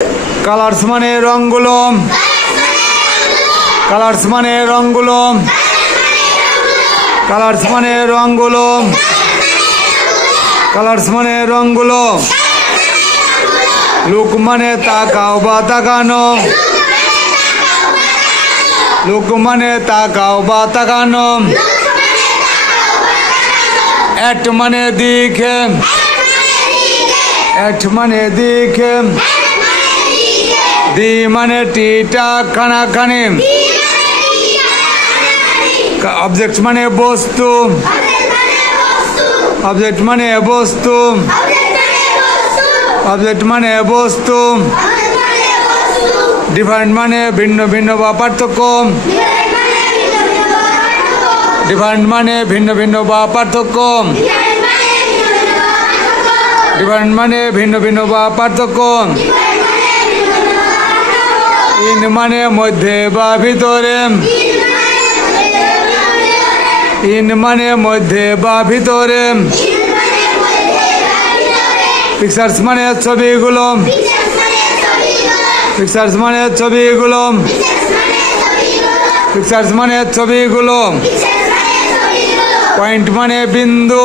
Colours মানে রঙগুলো, colours মানে রঙগুলো, কালার্স মানে রঙগুলো, কালার্স মানে রঙগুলো। লুক মানে তাকাও বা তাকানো, লুক মানে তাকাও বা তাকানো। এট মানে দিকে, এট মানে দিকে। দি মানে টিটা খানাখানি। অবজেক্ট মানে বস্তু, অবজেক্ট মানে বস্তু, অবজেক্ট মানে বস্তু। ডিফারেন্ট মানে ভিন্ন ভিন্ন বা পার্থক্য, ডিফারেন্ট মানে ভিন্ন ভিন্ন বা পার্থক্য, ডিফারেন্ট মানে ভিন্ন ভিন্ন বা পার্থক্য। ইন মানে মধ্যে বা ভিতরে, ইন মানে মধ্যে বা ভিতরে। পিকচার্স মানে ছবিগুলো, পিকচার্স মানে ছবিগুলো, পিকচার্স মানে ছবিগুলো। পয়েন্ট মানে বিন্দু,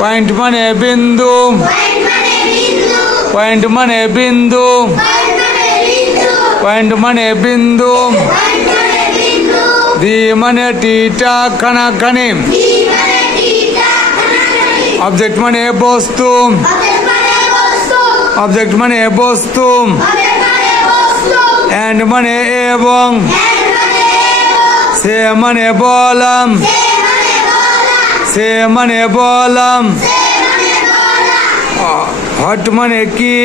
পয়েন্ট মানে বিন্দু, পয়েন্ট মানে বিন্দু, পয়েন্ট মানে বিন্দু। দি মানে টিটা খানাখানি। অবজেক্ট মানে বস্তু, অবজেক্ট মানে বস্তু। এন্ড মানে এবং, সে মানে বললাম, সে মানে বললাম। হট মানে কি,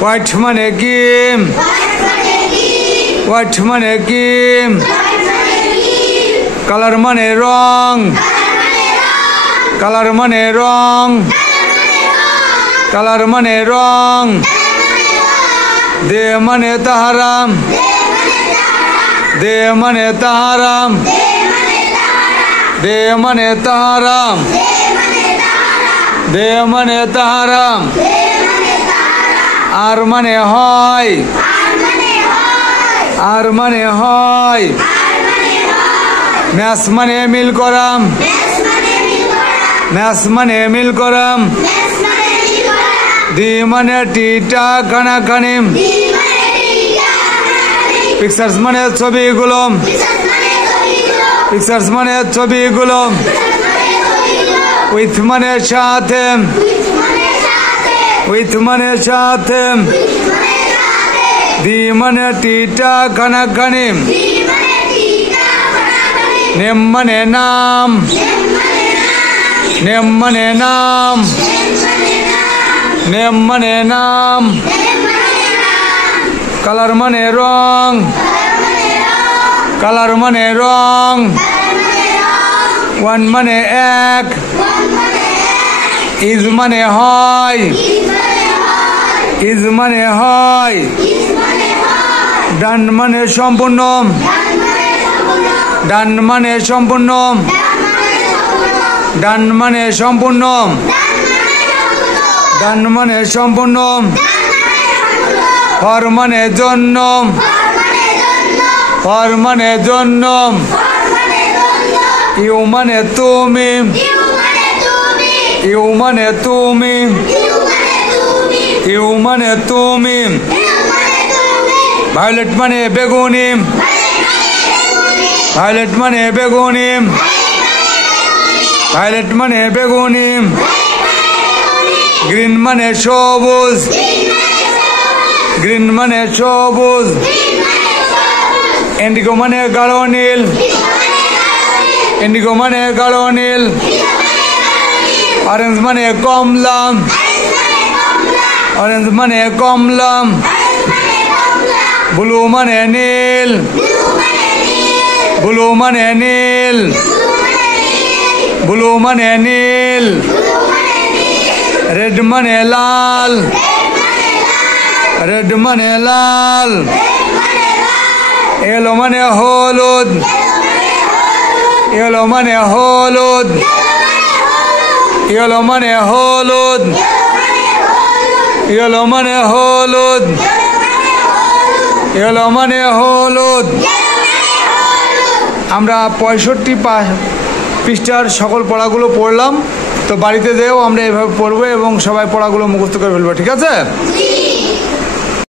হোয়াট মানে কি, হোয়াট মানে কি। কালার মানে রং, কালার মানে রং, কালার মানে রং। দে মানে তাহারাম, দে মানে তাহারাম, দে মানে তাহারাম, দে মানে তাহারাম। আর মানে হয়, আর মানে হয়। ম্যাচ মানে মিল করাম, ম্যাচ মানে মিল করাম। দি মানে টিটা খানাখানি। পিকচার্স মানে ছবিগুলো, পিকচার্স মানে ছবিগুলো। উইথ মানে সাথে, উইথ মানে সাথে। দি মানে টিটা খানাখানি। নেম মানে নাম, নেম মানে নাম, নেম মানে নাম। কালার মানে রং, কালার মানে রং। ওয়ান মানে এক, ইজ মানে হয়, ইজ মানে হয়। ডান মানে সম্পূর্ণ, ডান মানে সম্পূর্ণ, ডান মানে সম্পূর্ণ, ডান মানে সম্পূর্ণ। ফর মানে জন্য, ফর মানে জন্য। ইউ মানে তুমি, ইউ মানে তুমি, ইউ মানে তুমি। ভায়োলেট মানে বেগুনি, ভায়োলেট মানে বেগুনি, ভায়োলেট মানে বেগুনি। গ্রিন মানে সবুজ, গ্রিন মানে সবুজ। ইন্ডিগো মানে গাঢ় নীল, ইন্ডিগো মানে গাঢ় নীল। অরেঞ্জ মানে কমলা, অরেঞ্জ মানে কমলা। ব্লু মানে নীল, ব্লু মানে নীল, ব্লু মানে নীল। রেড মানে লাল, রেড মানে লাল। येलो মানে হলুদ, येलो মানে হলুদ, येलो মানে হলুদ। ইয়েলো মানে হলুদ, ইয়েলো মানে হলুদ। আমরা 65 পৃষ্ঠার সকল পড়াগুলো পড়লাম। তো বাড়িতে যেও আমরা এভাবে পড়বো এবং সবাই পড়াগুলো মুখস্থ করে ফেলবো, ঠিক আছে?